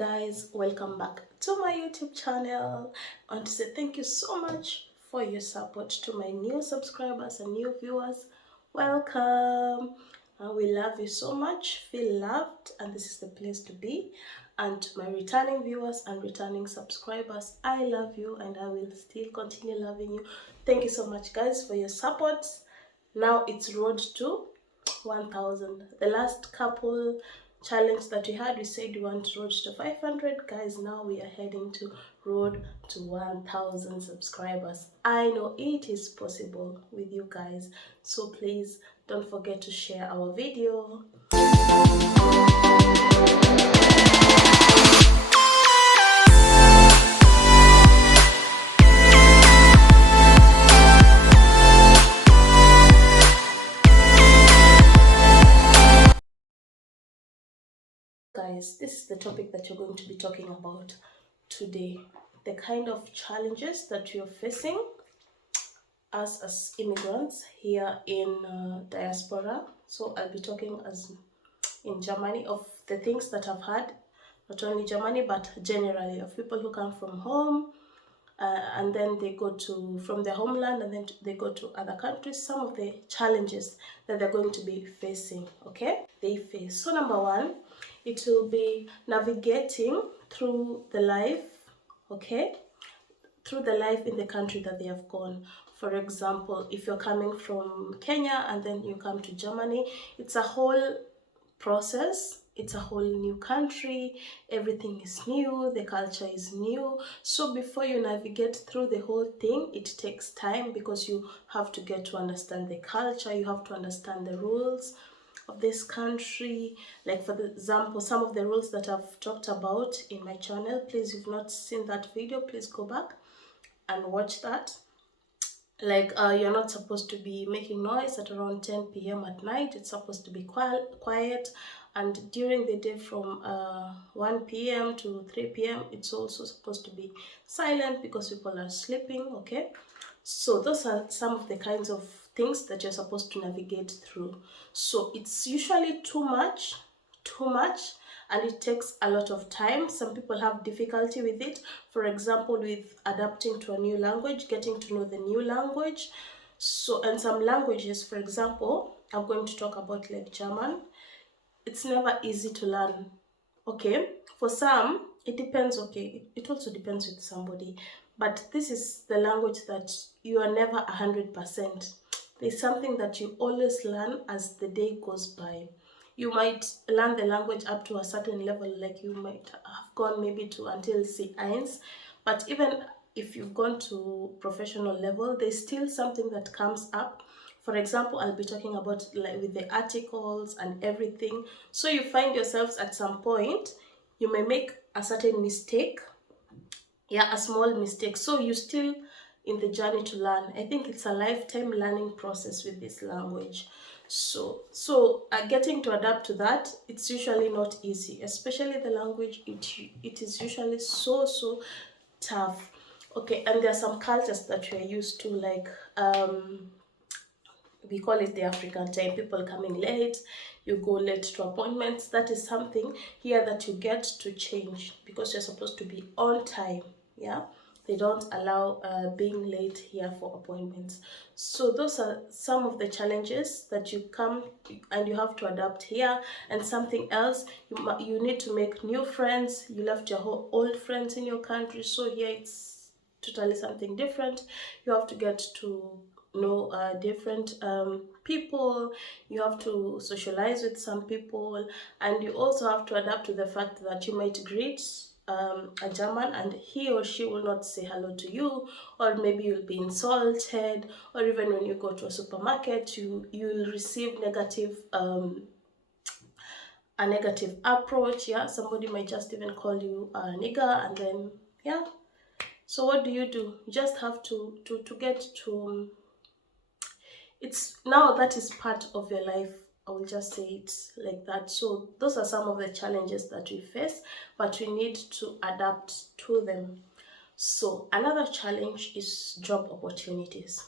guys, welcome back to my YouTube channel. I want to say thank you so much for your support. To my new subscribers and new viewers, welcome. We love you so much. Feel loved, and this is the place to be. And to my returning viewers and returning subscribers, I love you and I will still continue loving you. Thank you so much guys for your support. Now it's road to 1000. The last couple challenge that we had, we said we want road to 500. Guys, now we are heading to road to 1000 subscribers. I know it is possible with you guys, so please don't forget to share our video. Guys, this is the topic that you're going to be talking about today. The kind of challenges that you're facing as immigrants here in diaspora. So I'll be talking as in Germany of the things that I've had, not only Germany but generally, of people who come from home and then they go to from their homeland and then they go to other countries. Some of the challenges that they're going to be facing, okay, they face. So number one, it will be navigating through the life, okay, through the life in the country that they have gone. For example, if you're coming from Kenya and then you come to Germany, it's a whole process. It's a whole new country, everything is new, the culture is new. So before you navigate through the whole thing, it takes time because you have to get to understand the culture, you have to understand the rules of this country. Like for example, some of the rules that I've talked about in my channel, please, if you've not seen that video, please go back and watch that. Like you're not supposed to be making noise at around 10 p.m. at night. It's supposed to be quiet, and during the day from 1 p.m. to 3 p.m. it's also supposed to be silent because people are sleeping, okay? So those are some of the kinds of things that you're supposed to navigate through. So it's usually too much, and it takes a lot of time. Some people have difficulty with it, for example with adapting to a new language, getting to know the new language. So, and some languages, for example, I'm going to talk about like German. It's never easy to learn, okay? For some it depends, okay, it also depends with somebody, but this is the language that you are never 100%. There's something that you always learn as the day goes by. You might learn the language up to a certain level, like you might have gone maybe to until C1, but even if you've gone to professional level, there's still something that comes up. For example, I'll be talking about like with the articles and everything. So you find yourselves at some point, you may make a certain mistake, yeah, a small mistake. So you still in the journey to learn. I think it's a lifetime learning process with this language. So getting to adapt to that, it's usually not easy, especially the language. It is usually so tough, okay? And there are some cultures that we're used to, like we call it the African time, people coming late, you go late to appointments. That is something here that you get to change because you're supposed to be on time, yeah? They don't allow being late here for appointments. So those are some of the challenges that you come and you have to adapt here. And something else, you need to make new friends. You left your old friends in your country, so here it's totally something different. You have to get to know different people. You have to socialize with some people, and you also have to adapt to the fact that you might greet a German and he or she will not say hello to you, or maybe you'll be insulted, or even when you go to a supermarket, you'll receive a negative approach, yeah? Somebody might just even call you a nigger, and then yeah. So what do? You just have to get to, it's now that is part of your life. I will just say it like that. So those are some of the challenges that we face, but we need to adapt to them. So another challenge is job opportunities.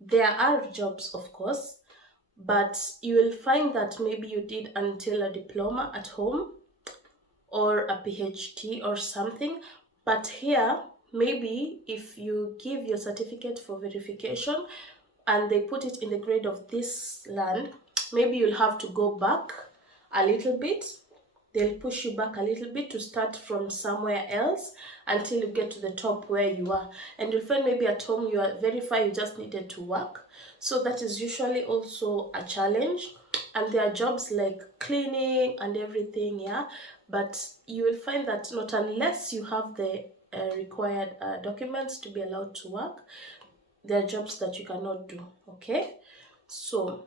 There are jobs, of course, but you will find that maybe you did until a diploma at home, or a PhD or something. But here, maybe if you give your certificate for verification and they put it in the grade of this land, maybe you'll have to go back a little bit. They'll push you back a little bit to start from somewhere else until you get to the top where you are. And you'll find maybe at home you are verified, you just needed to work. So that is usually also a challenge. And there are jobs like cleaning and everything, yeah. But you will find that not unless you have the required documents to be allowed to work, there are jobs that you cannot do, okay? So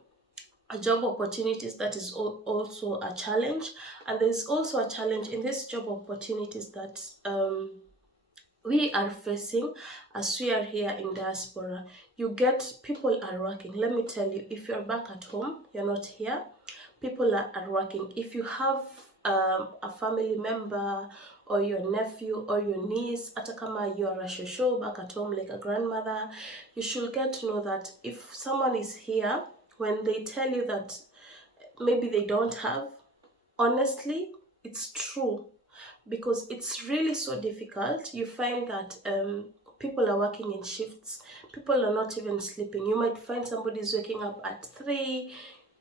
job opportunities, that is also a challenge. And there's also a challenge in this job opportunities that we are facing as we are here in diaspora. You get, people are working. Let me tell you, if you're back at home, you're not here, people are working. If you have a family member or your nephew or your niece, hata kama you are a shosho back at home like a grandmother, you should get to know that if someone is here, when they tell you that maybe they don't have, honestly, it's true, because it's really so difficult. You find that people are working in shifts, people are not even sleeping. You might find somebody's waking up at 3,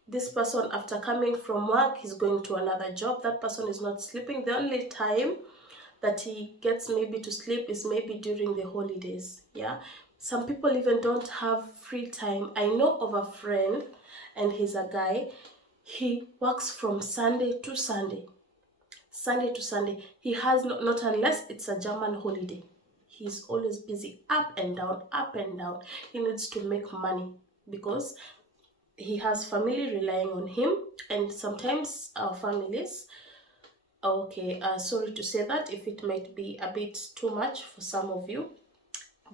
this person after coming from work is going to another job, that person is not sleeping. The only time that he gets maybe to sleep is maybe during the holidays, yeah. Some people even don't have free time. I know of a friend, and he's a guy, he works from Sunday to Sunday, Sunday to Sunday. He has not unless it's a German holiday. He's always busy, up and down, up and down. He needs to make money because he has family relying on him, and sometimes our families, okay, sorry to say that if it might be a bit too much for some of you,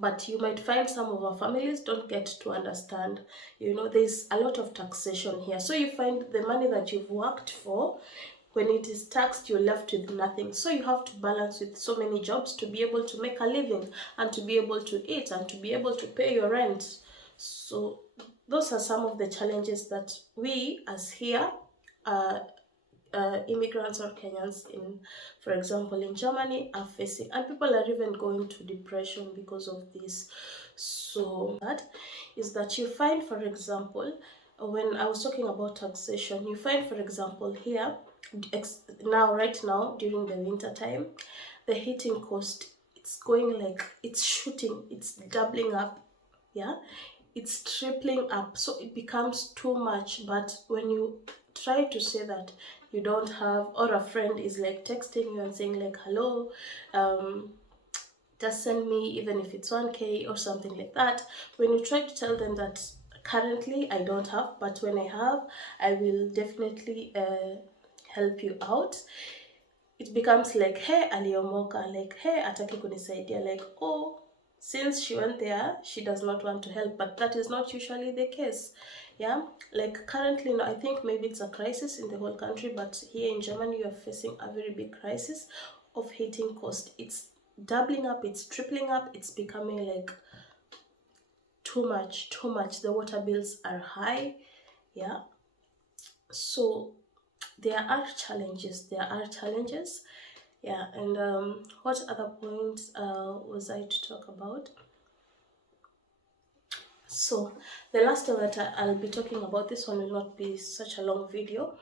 but you might find some of our families don't get to understand, you know, there's a lot of taxation here. So you find the money that you've worked for, when it is taxed, you're left with nothing. So you have to balance with so many jobs to be able to make a living and to be able to eat and to be able to pay your rent. So those are some of the challenges that we as here immigrants or Kenyans in, for example, in Germany are facing, and people are even going to depression because of this. So that is that you find, for example, when I was talking about taxation, you find, for example, here now, right now during the winter time, the heating cost, it's going like, it's shooting, it's doubling up, yeah, it's tripling up, so it becomes too much. But when you try to say that you don't have, or a friend is like texting you and saying like, hello, just send me, even if it's 1K or something like that, when you try to tell them that currently I don't have, but when I have, I will definitely help you out, it becomes like, hey, aliomoka, like, hey, ataki kunisaidia, like, oh, since she went there, she does not want to help. But that is not usually the case, yeah. Like currently, I think maybe it's a crisis in the whole country, but here in Germany, you are facing a very big crisis of heating cost. It's doubling up, it's tripling up, it's becoming like too much, too much. The water bills are high, yeah. So there are challenges, yeah. And what other points was I to talk about? So the last one that I'll be talking about, this one will not be such a long video,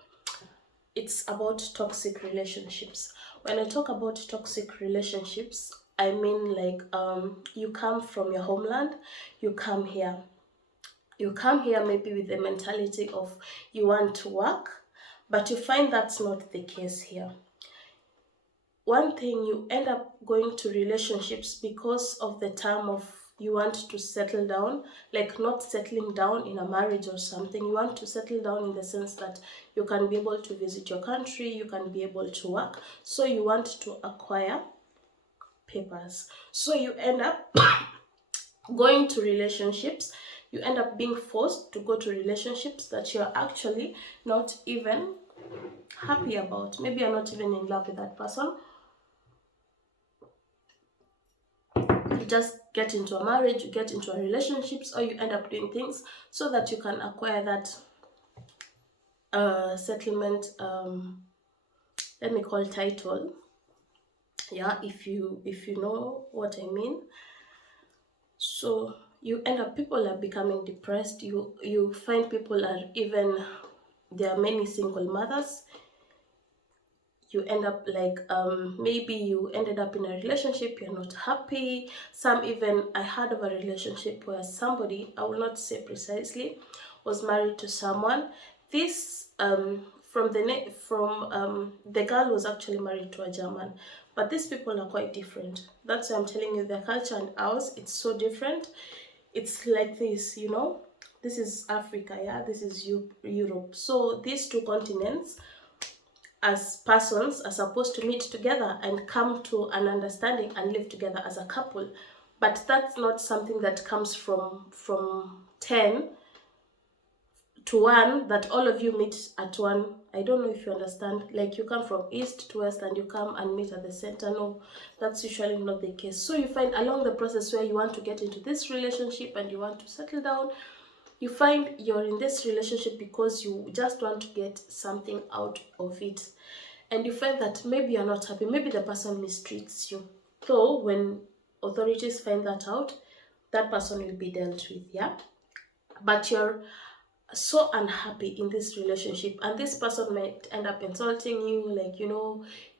it's about toxic relationships. When I talk about toxic relationships, I mean like you come from your homeland, you come here maybe with the mentality of you want to work, but you find that's not the case here. One thing, you end up going to relationships because of the term of you want to settle down, like not settling down in a marriage or something. You want to settle down in the sense that you can be able to visit your country, you can be able to work. So you want to acquire papers. So you end up going to relationships. You end up being forced to go to relationships that you're actually not even happy about. Maybe you're not even in love with that person. You just get into a marriage, you get into a relationships, or you end up doing things so that you can acquire that settlement let me call title, yeah, if you know what I mean. So you end up, people are becoming depressed. You find people are even, there are many single mothers. You end up like, maybe you ended up in a relationship, you're not happy. Some even, I heard of a relationship where somebody, I will not say precisely, was married to someone. This the girl was actually married to a German, but these people are quite different. That's why I'm telling you, their culture and ours, it's so different. It's like this, this is Africa, yeah, this is Europe. So these two continents, as persons, are supposed to meet together and come to an understanding and live together as a couple. But that's not something that comes from 10 to 1, that all of you meet at 1. I don't know if you understand, like you come from east to west and you come and meet at the center. No, that's usually not the case. So you find along the process where you want to get into this relationship and you want to settle down, you find you're in this relationship because you just want to get something out of it. And you find that maybe you're not happy, maybe the person mistreats you. So when authorities find that out, that person will be dealt with, yeah? But you're so unhappy in this relationship, and this person might end up insulting you, like,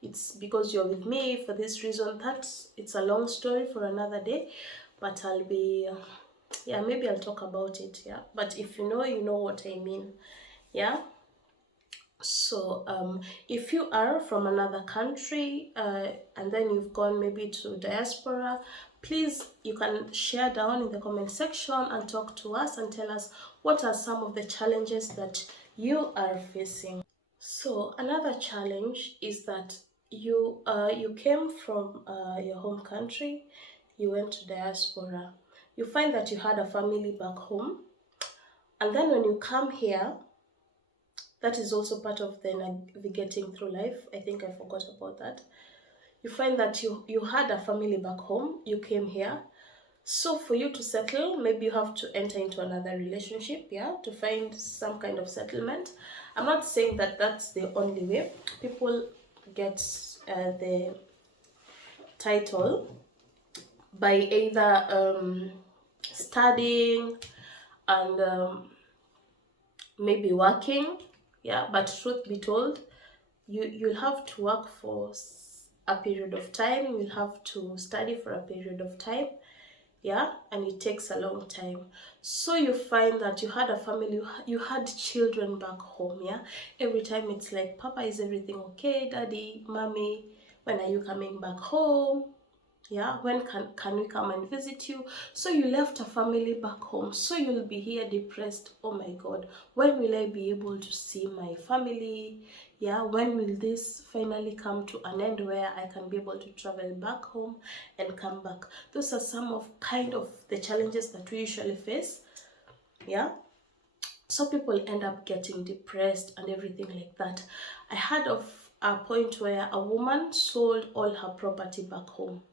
it's because you're with me for this reason. It's a long story for another day, but I'll be, yeah, maybe I'll talk about it, yeah? But if you know what I mean, yeah? So if you are from another country, and then you've gone maybe to diaspora, please, you can share down in the comment section and talk to us and tell us what are some of the challenges that you are facing. So another challenge is that you came from your home country, you went to diaspora, you find that you had a family back home, and then when you come here, that is also part of the navigating through life. I think I forgot about that. You find that you had a family back home, you came here. So for you to settle, maybe you have to enter into another relationship, yeah, to find some kind of settlement. I'm not saying that that's the only way. People get the title by either studying and maybe working, yeah. But truth be told, you'll have to work for a period of time, you'll have to study for a period of time, yeah, and it takes a long time. So you find that you had a family, you had children back home, yeah. Every time it's like, Papa, is everything okay? Daddy, Mommy, when are you coming back home? Yeah, when can we come and visit you? So you left a family back home, so you'll be here depressed. Oh my God, when will I be able to see my family? Yeah, when will this finally come to an end where I can be able to travel back home and come back? Those are some of kind of the challenges that we usually face, yeah. So people end up getting depressed and everything like that. I heard of a point where a woman sold all her property back home.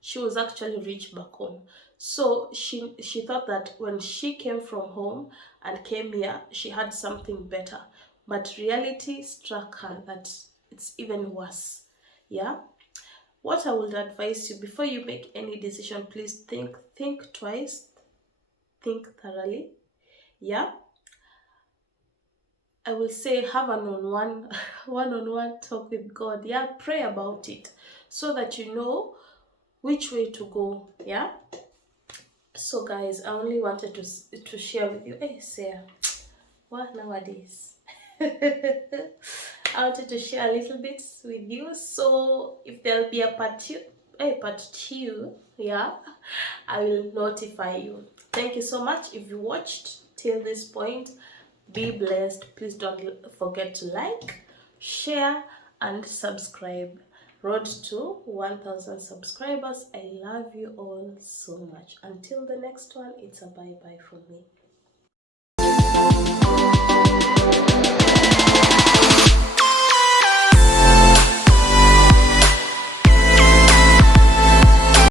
She was actually rich back home. So she thought that when she came from home and came here, she had something better. But reality struck her that it's even worse. Yeah. What I would advise you, before you make any decision, please think twice, think thoroughly. Yeah. I will say have an on-one one-on-one talk with God. Yeah, pray about it so that you know which way to go. Yeah. So guys, I only wanted to share with you. Hey Sarah, what nowadays? I wanted to share a little bit with you. So if there'll be a part two, yeah, I will notify you. Thank you so much. If you watched till this point, be blessed. Please don't forget to like, share, and subscribe. Road to 1000 subscribers. I love you all so much. Until the next one, it's a bye bye from me.